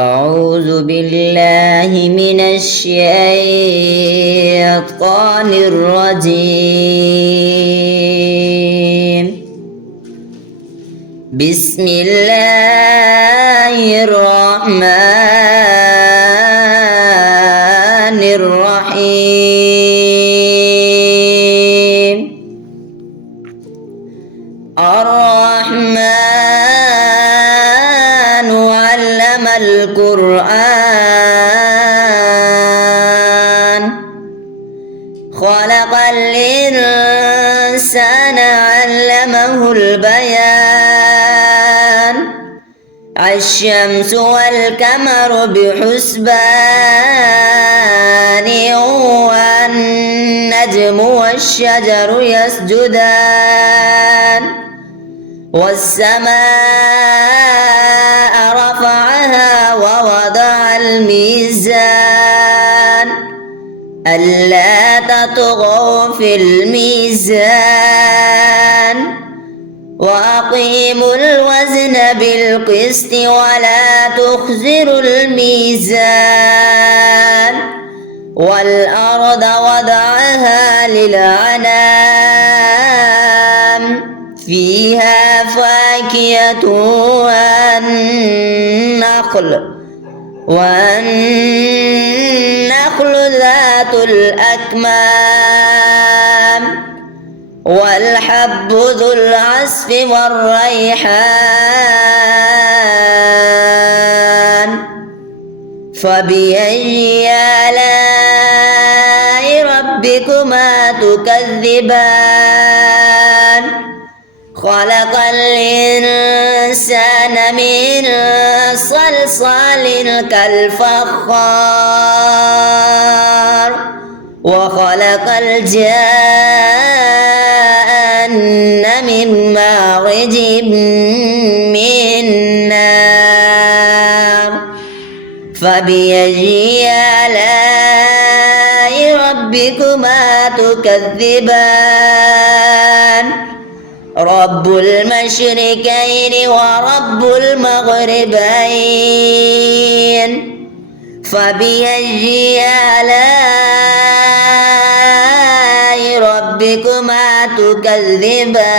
أعوذ بالله من الشيطان الرجيم. بسم الله الرحمن الرحيم. الرحمن علم القرآن، خلق الإنسان علمه البيان. الشمس والقمر بحسبان، والنجم والشجر يسجدان. والسماء رفعها ووضع الميزان، ألا تطغوا في الميزان، وأقيموا الوزن بالقسط ولا تخسروا الميزان. والأرض وضعها للأنام، فيها فاكهة والنخل ذات الأكمام، والحب ذو العصف والريحان. فبأي آلاء ربكما تكذبان؟ خلق الإنسان من صلصال كالفخار، وخلق الجان من مارج من نار. فبأي آلاء ربكما تكذبان؟ رب المشركين ورب المغربين. فبأي آلاء ربكما تكذبان؟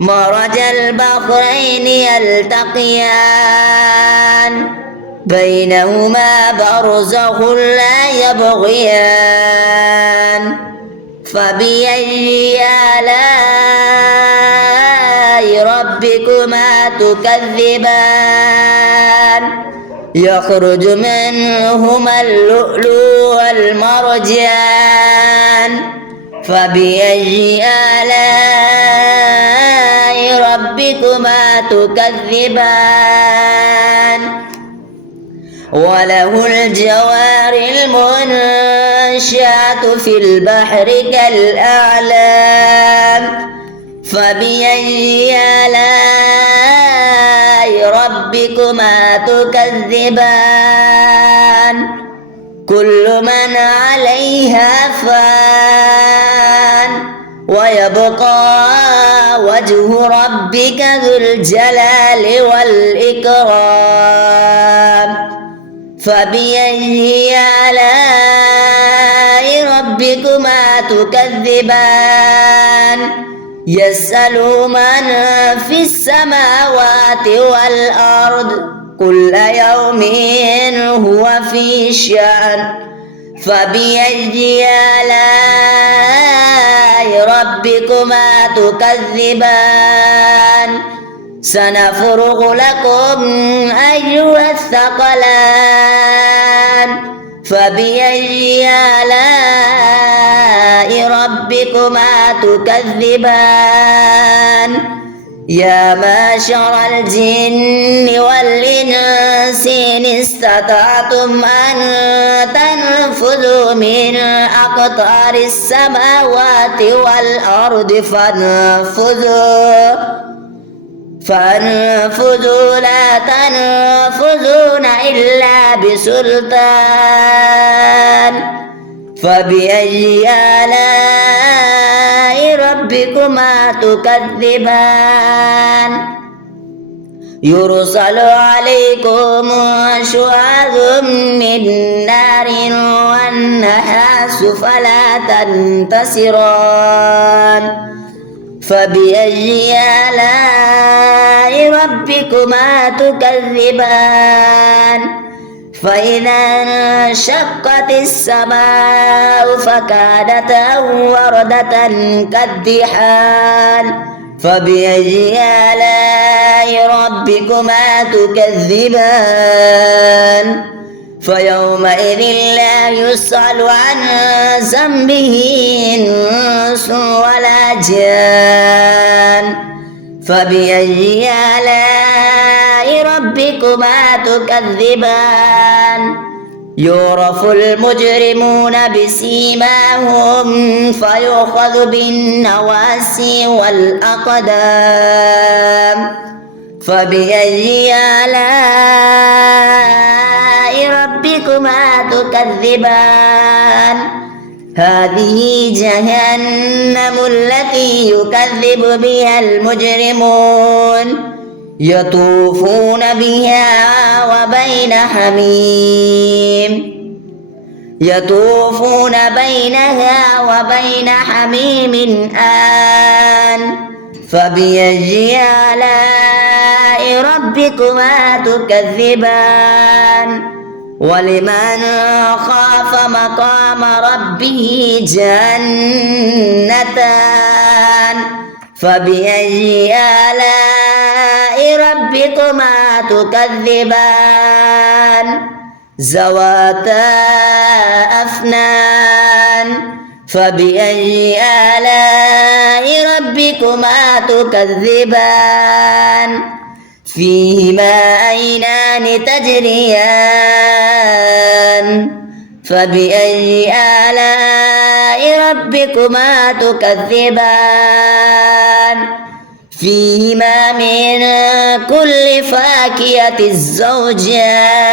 مرج البحرين يلتقيان، بينهما برزخ لا يبغيان. فبأي آلاء ربكما تكذبان؟ يخرج منهما اللؤلؤ والمرجان. فبأي آلاء ربكما تكذبان؟ وله الجوار المنشآت في البحر كالأعلام. فبأي آلاء ربكما تكذبان؟ كل من عليها فان، ويبقى وجه ربك ذو الجلال والإكرام. فبأي آلاء ربكما تكذبان؟ يسأل من في السماوات والأرض، كل يوم هو في شأن. فبأي آلاء ربكما تكذبان؟ سنفرغ لكم أيها الثقلان. فبأي آلاء ربكما تكذبان؟ يا معشر الجن والإنس إن استطعتم أن تنفذوا من أقطار السماوات والأرض فانفذوا لا تنفذون إلا بسلطان. فبأي آلاء ربكما تكذبان؟ يرسل عليكم شواظ من نار والنحاس فلا تنتصران فبأي آلاء ربكما تكذبان فإذا انشقت السماء فكانت وردة كالدحان فبأي آلاء ربكما تكذبان فيومئذ لا يسأل عن ذنبه إنس ولا جان فبأي آلاء ربكما تكذبان يعرف المجرمون بسيماهم فيؤخذ بالنواسي والأقدام فبأي آلاء ربكما تكذبان هذه جهنم التي يكذب بها المجرمون يطوفون بها وبين يطوفون بينها وبين حميم آن فبأي آلاء ربكما تكذبان ولمن خاف مقام ربه جنتان فبأي آلاء ربكما تكذبان ذواتا أفنان فبأي آلاء ربكما تكذبان فيهما عينان تجريان فبأي آلاء ربكما تكذبان فيهما من كل فاكهة الزوجان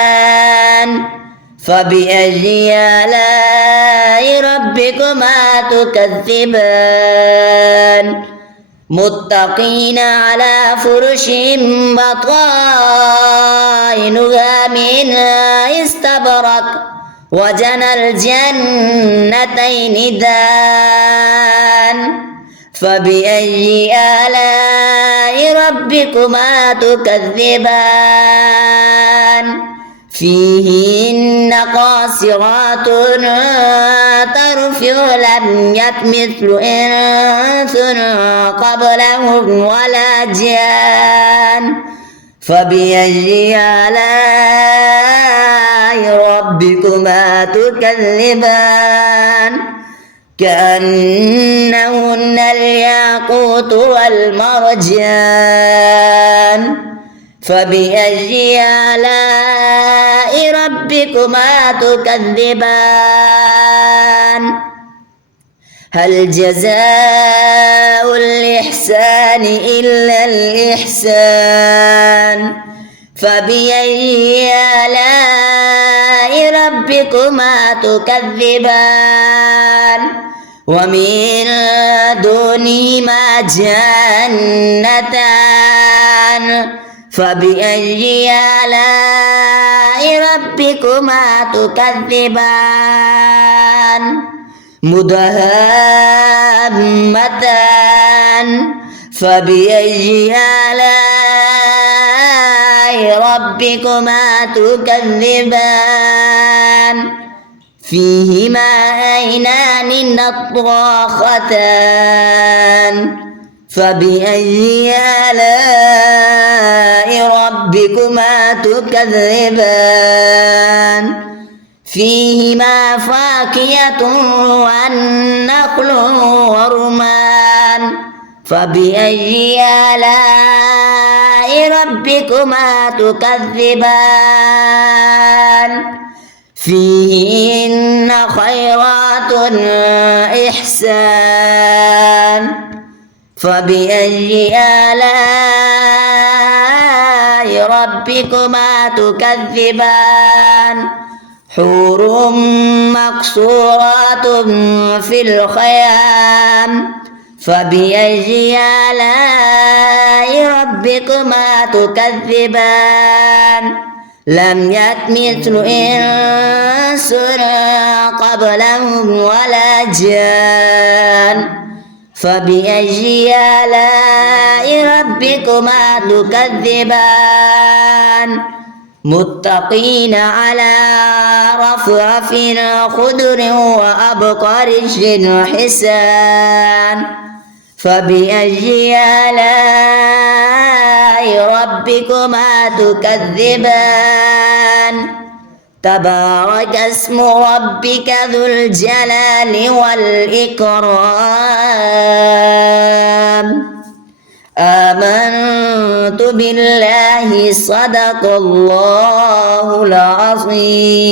فبأي آلاء ربكما تكذبان متقين على فرش بطائنها من استبرق وجنى الجنتين دان فبأي آلاء ربكما تكذبان فيهن قاصرات طرف لم يطمثل إنس قبلهم ولا جان فبأي آلاء ربكما تكذبان كأنهن الياقوت والمرجان فبأي آلاء ربكما تكذبان هل جزاء الإحسان إلا الإحسان فبأي آلاء ربكما تكذبان ومن دونهما جنتان فبأي آلاء ربكما تكذبان مدهامتان فبأي آلاء ربكما تكذبان فيهما عينان نضاختان فبأي آلاء ربكما تكذبان فيهما فاكهة والنخل ورمان فبأي آلاء ربكما تكذبان فيهن خيرات إحسان فبأي آلاء ربكما تكذبان حور مقصورات في الخيام فبأي آلاء ربكما تكذبان لم يطمث إنس قبلهم ولا جان فبأي آلاء ربكما تكذبان متقين على رفرف خضر وأبقرش حسان فبأي آلاء ربكما تكذبان تبارك اسم ربك ذو الجلال والإكرام آمنت بالله صدق الله العظيم.